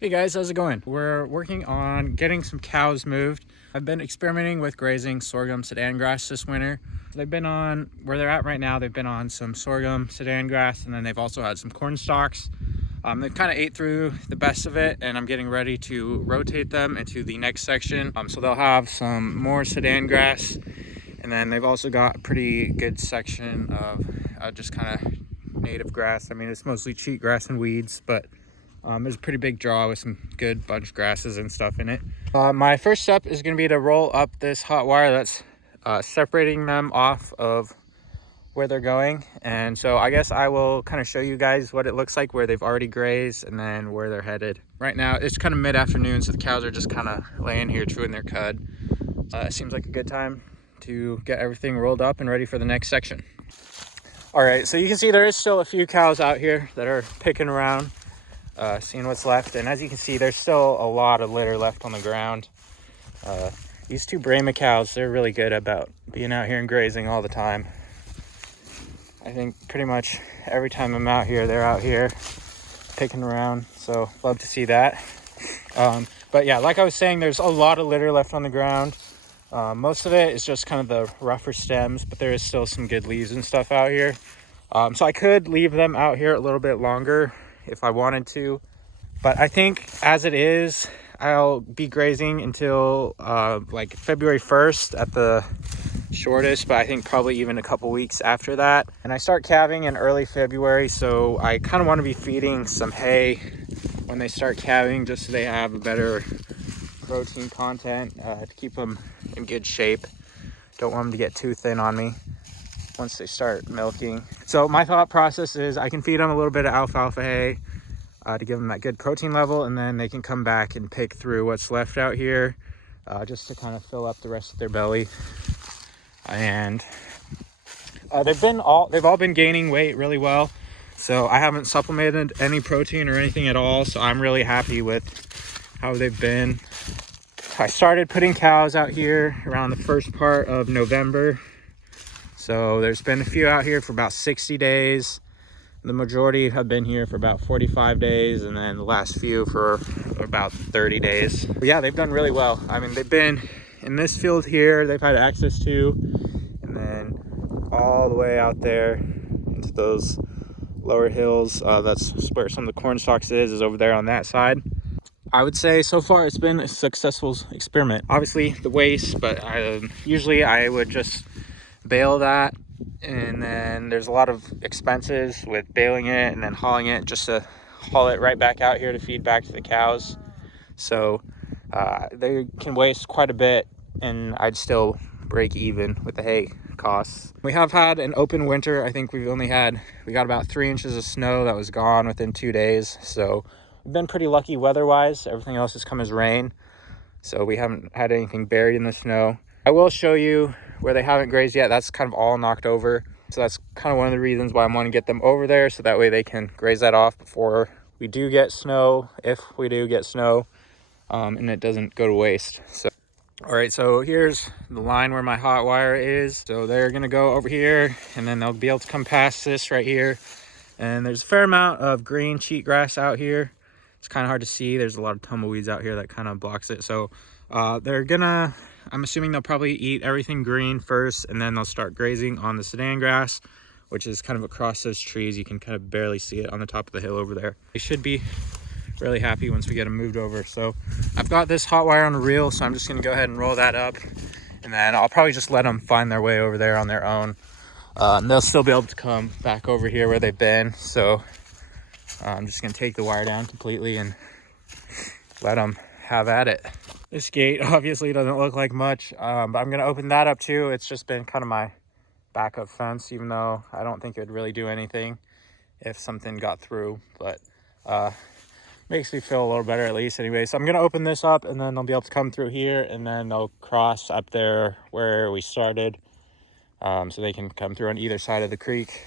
Hey guys, how's it going? We're working on getting some cows moved. I've been experimenting with grazing Sorghum-Sudangrass this winter. They've been on, where they're at right now, they've been on some Sorghum-Sudangrass, and then they've also had some corn stalks. They've kind of ate through the best of it, and I'm getting ready to rotate them into the next section. So they'll have some more Sudangrass, and then they've also got a pretty good section of just kind of native grass. I mean, it's mostly cheat grass and weeds, but there's a pretty big draw with some good bunch grasses and stuff in it. My first step is going to be to roll up this hot wire that's separating them off of where they're going. And so I guess I will kind of show you guys what it looks like where they've already grazed and then where they're headed. Right now it's kind of mid-afternoon, so the cows are just kind of laying here chewing their cud. It seems like a good time to get everything rolled up and ready for the next section. All right, so you can see there is still a few cows out here that are picking around, seeing what's left. And as you can see, there's still a lot of litter left on the ground. These two Brahma cows, they're really good about being out here and grazing all the time. I think pretty much every time I'm out here, they're out here picking around. So love to see that. But yeah, like I was saying, there's a lot of litter left on the ground. Most of it is just kind of the rougher stems, but there is still some good leaves and stuff out here. So I could leave them out here a little bit longer if I wanted to, but I think as it is, I'll be grazing until like February 1st at the shortest, but I think probably even a couple weeks after that. And I start calving in early February, so I kind of want to be feeding some hay when they start calving, just so they have a better protein content to keep them in good shape. Don't want them to get too thin on me once they start milking. So my thought process is I can feed them a little bit of alfalfa hay to give them that good protein level, and then they can come back and pick through what's left out here just to kind of fill up the rest of their belly. And they've all been gaining weight really well, so I haven't supplemented any protein or anything at all, so I'm really happy with how they've been. I started putting cows out here around the first part of November. So there's been a few out here for about 60 days. The majority have been here for about 45 days, and then the last few for about 30 days. But yeah, they've done really well. I mean, they've been in this field here, they've had access to, and then all the way out there into those lower hills. That's where some of the corn stalks is over there on that side. I would say so far it's been a successful experiment. Obviously the waste, but usually I would just bale that, and then there's a lot of expenses with baling it and then hauling it, just to haul it right back out here to feed back to the cows. So they can waste quite a bit, and I'd still break even with the hay costs. We have had an open winter. I think we got about 3 inches of snow that was gone within 2 days. So we've been pretty lucky weather-wise. Everything else has come as rain, so we haven't had anything buried in the snow. I will show you where they haven't grazed yet. That's kind of all knocked over, so that's kind of one of the reasons why I want to get them over there, so that way they can graze that off before we do get snow, if we do get snow, and it doesn't go to waste. So all right, so here's the line where my hot wire is. So they're gonna go over here, and then they'll be able to come past this right here. And there's a fair amount of green cheatgrass out here. It's kind of hard to see. There's a lot of tumbleweeds out here that kind of blocks it. So I'm assuming they'll probably eat everything green first, and then they'll start grazing on the Sudangrass, which is kind of across those trees. You can kind of barely see it on the top of the hill over there. They should be really happy once we get them moved over. So I've got this hot wire on a reel, so I'm just gonna go ahead and roll that up, and then I'll probably just let them find their way over there on their own. They'll still be able to come back over here where they've been. So I'm just gonna take the wire down completely and let them have at it. This gate obviously doesn't look like much, but I'm gonna open that up too. It's just been kind of my backup fence, even though I don't think it would really do anything if something got through, but makes me feel a little better at least anyway. So I'm gonna open this up, and then they'll be able to come through here, and then they'll cross up there where we started, so they can come through on either side of the creek.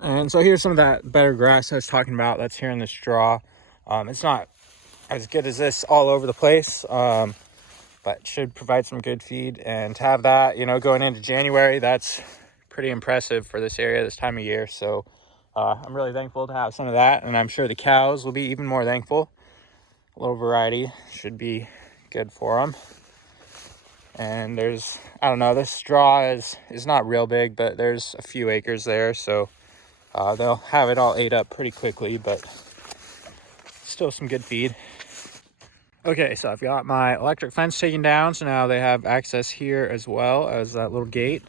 And so here's some of that better grass I was talking about that's here in this draw. It's not as good as this all over the place, but should provide some good feed. And to have that, going into January, that's pretty impressive for this area this time of year. So I'm really thankful to have some of that, and I'm sure the cows will be even more thankful. A little variety should be good for them. And there's, I don't know, this straw is not real big, but there's a few acres there, so they'll have it all ate up pretty quickly, but still some good feed. Okay, so I've got my electric fence taken down, so now they have access here as well as that little gate.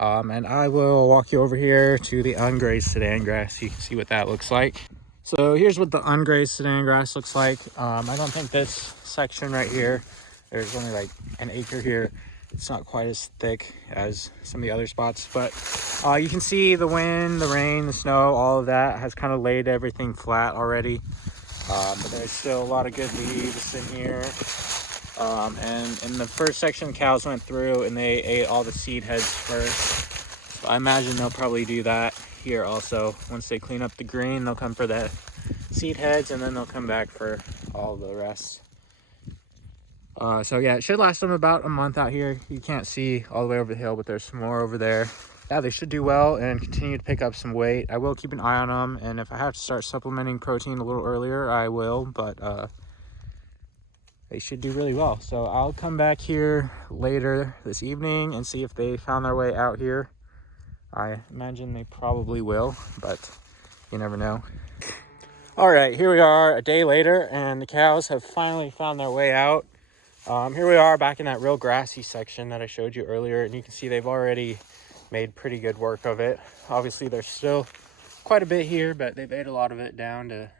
And I will walk you over here to the ungrazed Sudan grass. You can see what that looks like. So here's what the ungrazed Sudan grass looks like. I don't think this section right here, there's only like an acre here. It's not quite as thick as some of the other spots, but you can see the wind, the rain, the snow, all of that has kind of laid everything flat already. But there's still a lot of good leaves in here. And in the first section, cows went through and they ate all the seed heads first. So I imagine they'll probably do that here also. Once they clean up the green, they'll come for the seed heads, and then they'll come back for all the rest. So yeah, it should last them about a month out here. You can't see all the way over the hill, but there's some more over there. Yeah, they should do well and continue to pick up some weight. I will keep an eye on them, and if I have to start supplementing protein a little earlier, I will, but they should do really well. So I'll come back here later this evening and see if they found their way out here. I imagine they probably will, but you never know. All right, here we are a day later, and the cows have finally found their way out. Here we are back in that real grassy section that I showed you earlier, and you can see they've already made pretty good work of it. Obviously, there's still quite a bit here, but they've ate a lot of it down to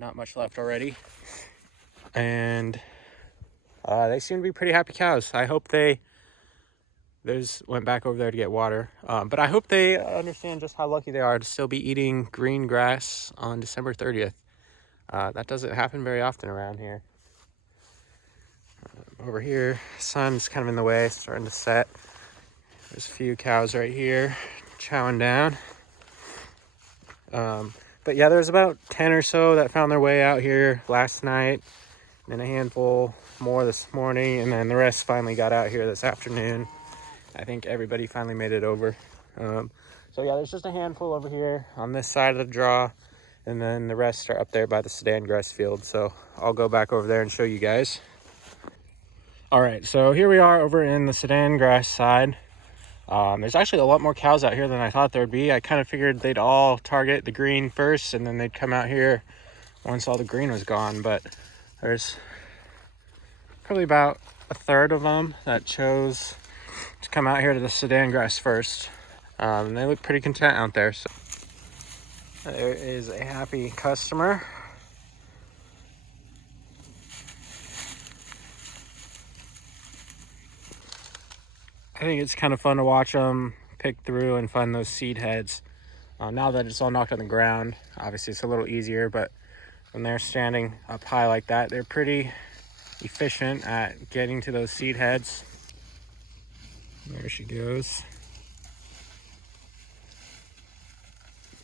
not much left already. And they seem to be pretty happy cows. I hope those went back over there to get water. But I hope they understand just how lucky they are to still be eating green grass on December 30th. That doesn't happen very often around here. Over here, sun's kind of in the way, starting to set. There's a few cows right here chowing down. But yeah, there's about 10 or so that found their way out here last night, and a handful more this morning, and then the rest finally got out here this afternoon. I think everybody finally made it over. So yeah, there's just a handful over here on this side of the draw, and then the rest are up there by the Sudan grass field. So I'll go back over there and show you guys. All right, so here we are over in the Sudan grass side. There's actually a lot more cows out here than I thought there'd be. I kind of figured they'd all target the green first, and then they'd come out here once all the green was gone. But there's probably about a third of them that chose to come out here to the Sudan grass first. And they look pretty content out there. So there is a happy customer. I think it's kind of fun to watch them pick through and find those seed heads. Now that it's all knocked on the ground, obviously it's a little easier, but when they're standing up high like that, they're pretty efficient at getting to those seed heads. There she goes.